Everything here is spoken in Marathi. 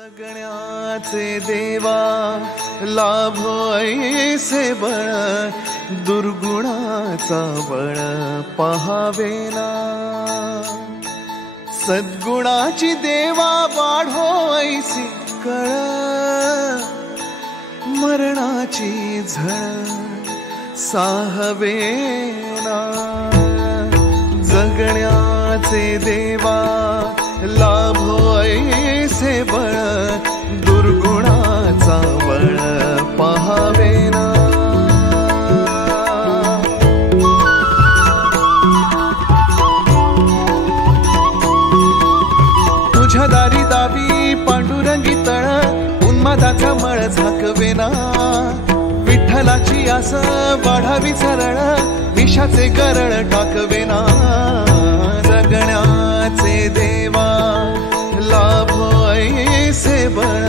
जगण्याचे देवा लाभो ऐसे बळ, दुर्गुणाचा बळ पहावेना। सद्गुणाची देवा वाढो ऐसी कळ, मरणाची झळ साहवेना। जगण्याचे देवा लाभो ऐसे बळ, दुर्गुणाचा बळ पहावेना। तुझ्या दारी दावी पांडुरंगी तळ, उन्मादाचा मळ झाकवेना। विठ्ठलाची आस वाढावी सरळ, विषाचे गरळ टाकवेना। जगण्याचे देवा लाभो ऐसे बळ,